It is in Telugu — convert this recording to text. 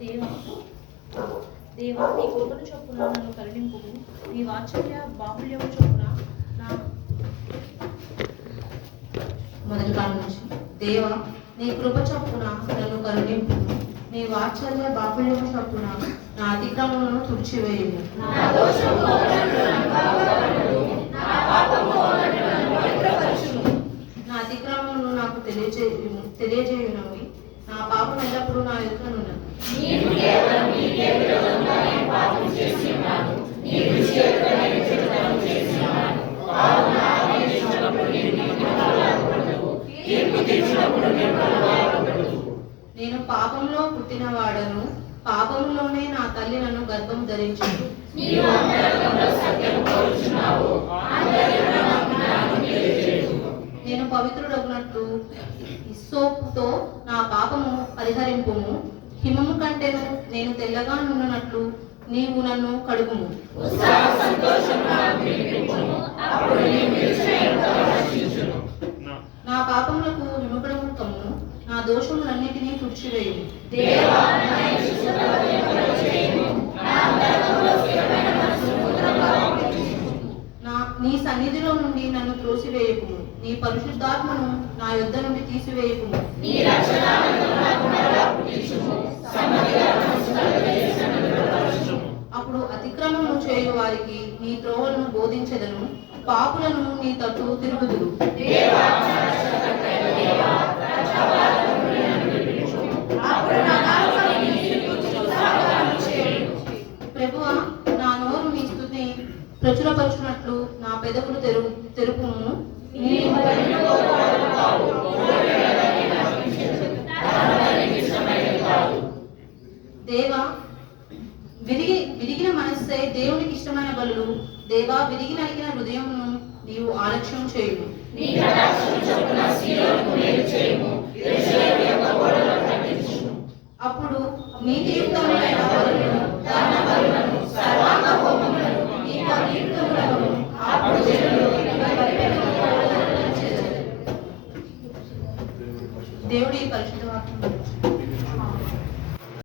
దేవా దేవా నీ కృపను చొప్పున నన్ను కరుణింపు. నీ వాత్సల్య బాహుళ్యము చొప్పున నా మొదటి కాలం నుంచి. దేవా నీ కృప చొప్పున నన్ను కరుణింపు. నీ వాత్సల్య బాహుళ్యము చొప్పున నా అతిక్రమములను తుడిచివేయుము. నా అతిక్రమములను నాకు తెలియజేయునవి. నా పాపం ఎల్లప్పుడూ నా ఎదుటనున్నది. నేను పాపంలో పుట్టిన వాడను, పాపంలోనే నా తల్లి నన్ను గర్భం ధరించింది. నేను పవిత్రుడగునట్లు ఇస్సోపుతో నా పాపము పరిహరింపుము. హిమము కంటేను నేను తెల్లగా నున్నట్లు నీవు నన్ను కడుగుము. నా పాపములకు విముఖము కమ్ము. నా దోషములన్నిటినీ తుడిచివేయు. నీ సన్నిధిలో నుండి నన్ను త్రోసివేయకుము. నీ పరిశుద్ధాత్మను నా యొద్ద నుండి తీసివేయకుము. అప్పుడు అతిక్రమము చేయు వారికి నీ త్రోవలను బోధించెదను. పాపులను నీ తట్టు తిరుగుదురు. ప్రభువా నా నోరు నీ స్తుతిని ప్రచురపరచునట్లు నా పెదవులు తెరుపుము. దేవా విరిగిన మనస్సే దేవునికి ఇష్టమైన బలులు. దేవా విరిగి నలిగిన హృదయమును నీవు ఆలక్ష్యం చేయుము. అప్పుడు నీతియుక్తమైన బలులను, దానబలులను, సర్వాంగ హోమములను, నీకు అనియుక్తములగును. అప్పుడు జనులు దేవుడి పరిశుద్ధ